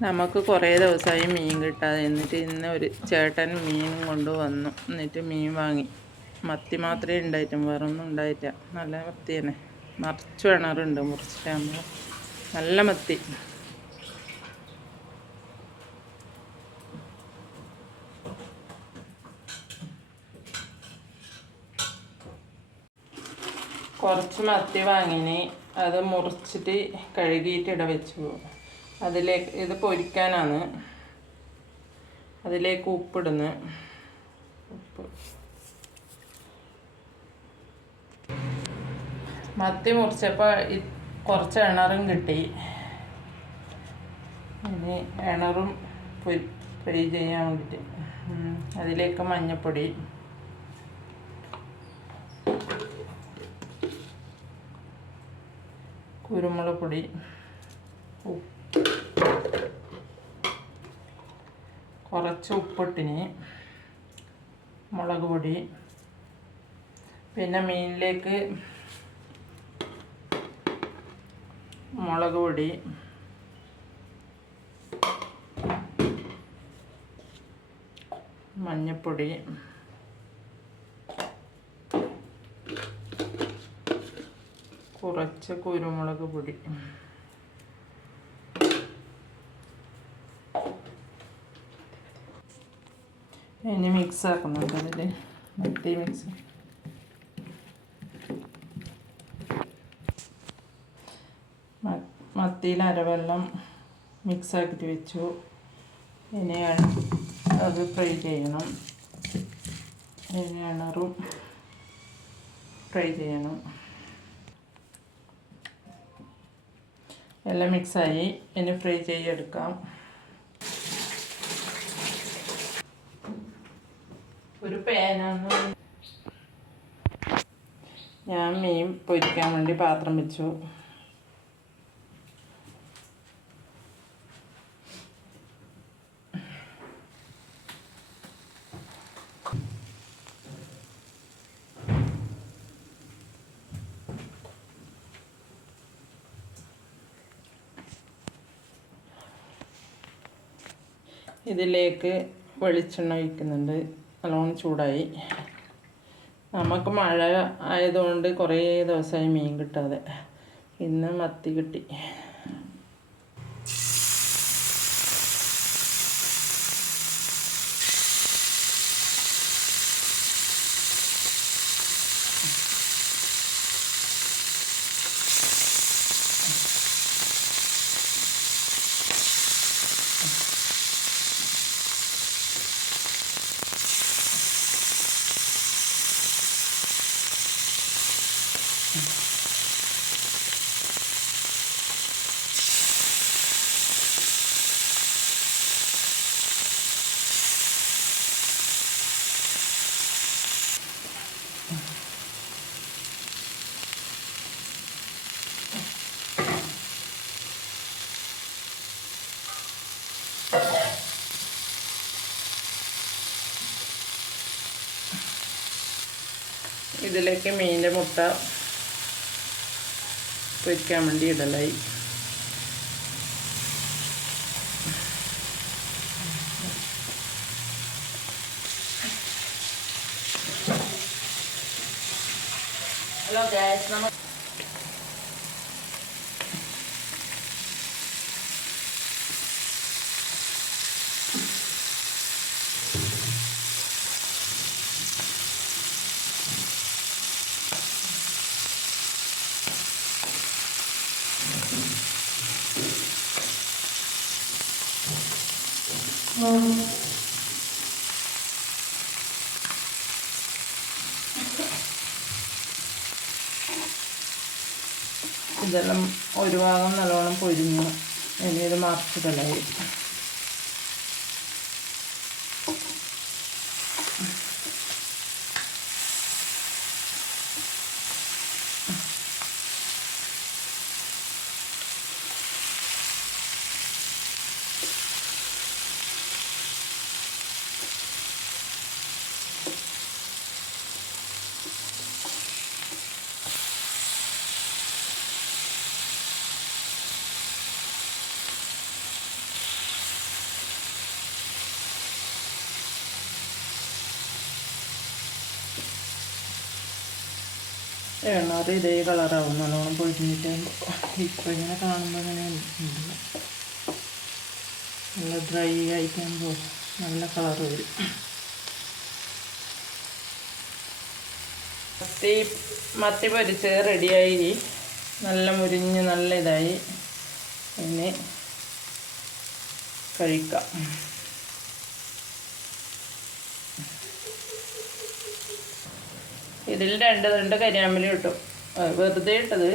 നമുക്ക് കുറേ ദിവസമായി മീൻ കിട്ടാതെ. എന്നിട്ട് ഇന്ന് ഒരു ചേട്ടൻ മീൻ കൊണ്ടുവന്നു. എന്നിട്ട് മീൻ വാങ്ങി. മത്തി മാത്രമേ ഉണ്ടായിട്ടും വേറെ ഒന്നും ഉണ്ടായിട്ടില്ല നല്ല മത്തി തന്നെ. മറിച്ച് കിണറുണ്ട്. മുറിച്ചിട്ടാകുമ്പോൾ നല്ല മത്തി. കുറച്ച് മത്തി വാങ്ങിനി. അത് മുറിച്ചിട്ട് കഴുകിയിട്ട് ഇട വെച്ചു. അതിലേക്ക് ഇത് പൊരിക്കാനാണ്. അതിലേക്ക് ഉപ്പിടുന്നു. ഉപ്പ്. മത്തി മുറിച്ചപ്പോൾ കുറച്ച് ഇണറും കിട്ടി. ഇനി പൊരി ഫ്രൈ ചെയ്യാൻ വേണ്ടിയിട്ട് അതിലേക്ക് മഞ്ഞൾപ്പൊടി കുരുമുളക് പൊടി. ഉപ്പ്. കുറച്ച് ഉപ്പിട്ടിന് മുളക് പൊടി പിന്നെ മീനിലേക്ക് മുളക് പൊടി മഞ്ഞൾപ്പൊടി കുറച്ച് കുരുമുളക് പൊടി. ഇനി മിക്സ് ആക്കുന്നുണ്ട് അതിൽ മത്തി മിക്സ് മത്തിയിൽ അരവെള്ളം മിക്സ് ആക്കിയിട്ട് വെച്ചു. ഇനി അത് ഫ്രൈ ചെയ്യണം. ഇനി അണറും ഫ്രൈ ചെയ്യണം. എല്ലാം മിക്സായി ഇനി ഫ്രൈ ചെയ്തെടുക്കാം. ഒരു പേനാന്ന്. ഞാൻ മീൻ പൊരിക്കാൻ വേണ്ടി പാത്രം വെച്ചു. ഇതിലേക്ക് വെളിച്ചെണ്ണ ഒഴിക്കുന്നുണ്ട്. നല്ലോണം ചൂടായി. നമുക്ക് മഴ ആയതുകൊണ്ട് കുറേ ദിവസമായി മീൻ കിട്ടാതെ. ഇന്ന് മത്തി കിട്ടി. ഇതിലേക്ക് മീനിന്റെ മുട്ട പൊരിക്കാൻ വേണ്ടി ഇടലായി. ഹലോ ഗ്യാസ് നമ്മൾ ഇതെല്ലാം ഒരു ഭാഗം നല്ലോണം പൊരിഞ്ഞു. ഇനി ഇത് മറിച്ചിടലായി എണ്ണാറ് ഇതേ കളറാവും. നല്ലോണം പൊരിഞ്ഞിട്ടാകുമ്പോൾ ഇപ്പൊ ഇങ്ങനെ കാണുമ്പോൾ ഇങ്ങനെ. നല്ല ഡ്രൈ ആയിട്ടാകുമ്പോൾ നല്ല കളറ് വരും. മത്തി മത്തി പൊരിച്ച് റെഡിയായി നല്ല മുരിഞ്ഞ് നല്ല ഇതായി. ഇനി കഴിക്കാം. ഇതിൽ രണ്ട് രണ്ട് കരിയാമ്പലി ഇട്ടു. വെറുതെ ഇട്ടത്.